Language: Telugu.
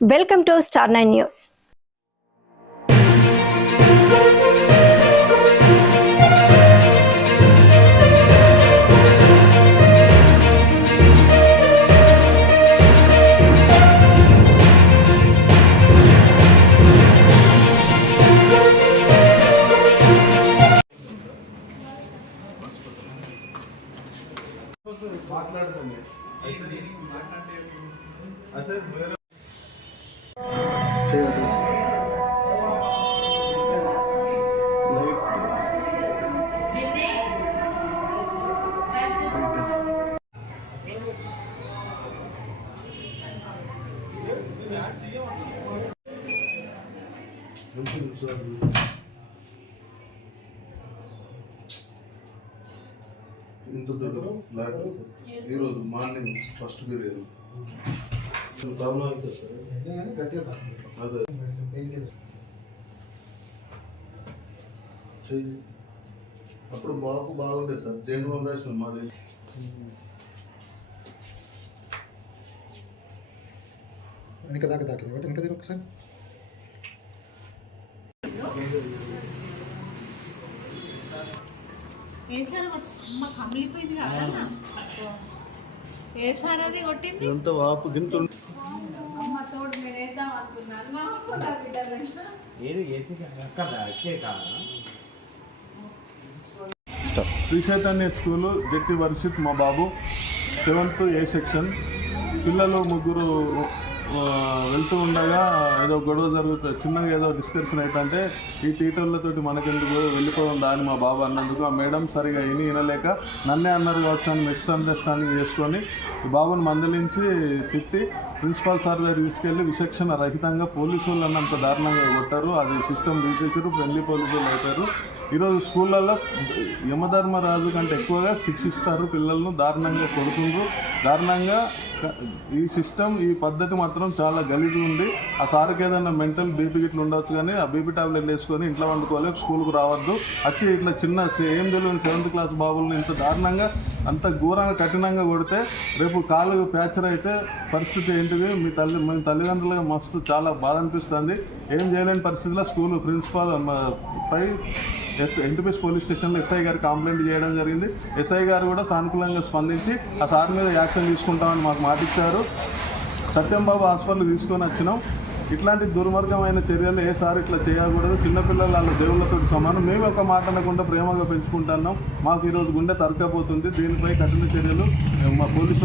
Welcome to star 9 news. మాట్లాడుతుంది అయితే వేరే చేయదు ఇంత దూరం బ్లాక్ ఈరోజు మార్నింగ్ ఫస్ట్ పీరియడ్ ప్రాబ్లం అవుతుంది సార్. అదే అప్పుడు బాబు బాగుండేది సార్. జెండు రాసిన మాది వెనక దాకా తాకింది బట్ వెనక ఒకసారి కమిలిపోయింది కదా ఏసారి అది కొట్టింది ఎంత వాపు గింత అమ్మ తోడు నేను వేద్దాం అనుకున్నాను శ్రీ చైతన్య స్కూలు జట్టి వర్షిత్ మా బాబు 7th A సెక్షన్. పిల్లలు ముగ్గురు వెళ్తూ ఉండగా ఏదో గొడవ జరుగుతుంది, చిన్నగా ఏదో డిస్కషన్ అవుతుంటే ఈ టీచర్లతోటి మనకెందుకు వెళ్ళిపోదా అని మా బాబు అన్నందుకు ఆ మేడం సరిగా వినలేక నన్నే అన్నారు కావచ్చు అని మిస్అండర్స్టాండింగ్ చేసుకొని బాబుని మందలించి తిట్టి ప్రిన్సిపాల్ సార్ దగ్గర తీసుకెళ్ళి విచక్షణ రహితంగా పోలీసు వాళ్ళు అన్నంత దారుణంగా కొట్టారు. అది సిస్టమ్ తీసేసారు, ఫ్రెండ్లీ పోలీసు వాళ్ళు అవుతారు. ఈరోజు స్కూళ్ళల్లో యమధర్మరాజు కంటే ఎక్కువగా శిక్షిస్తారు, పిల్లలను దారుణంగా కొడుతుండ్రు. దారుణంగా ఈ సిస్టమ్, ఈ పద్ధతి మాత్రం చాలా గలీజు ఉంది. ఆ సార్కి ఏదైనా మెంటల్ బీపీ గిట్లు ఉండొచ్చు, కానీ ఆ బీపీ టాబ్లెట్లు వేసుకొని ఇంట్లో వండుకోవాలి, స్కూల్కి రావద్దు. వచ్చి ఇట్లా చిన్న ఏం తెలియని 7th క్లాస్ బాబుల్ని ఇంత దారుణంగా అంత ఘోరంగా కఠినంగా కొడితే రేపు కాలు ఫ్రాక్చర్ అయితే పరిస్థితి ఏంటిది? మీ తల్లిదండ్రులుగా మస్తు చాలా బాధ అనిపిస్తుంది. ఏం చేయలేని పరిస్థితిలో స్కూల్ ప్రిన్సిపాల్ పై ఎన్టీపీఎస్ పోలీస్ స్టేషన్లో ఎస్ఐ గారు కంప్లైంట్ చేయడం జరిగింది. ఎస్ఐ గారు కూడా సానుకూలంగా స్పందించి ఆ సార్ మీద యాక్షన్ తీసుకుంటామని మాకు మాటిచ్చారు. సత్యంబాబు హాస్పిటల్ తీసుకొని వచ్చినాం. ఇట్లాంటి దుర్మార్గమైన చర్యలు ఏ సార్ ఇట్లా చేయకూడదు. చిన్నపిల్లలు వాళ్ళ దేవుళ్ళతో సమానం. మేము ఒక మాట అనకుండా ప్రేమగా పెంచుకుంటున్నాం. మాకు ఈరోజు గుండె తరకపోతుంది. దీనిపై కఠిన చర్యలు మా పోలీసు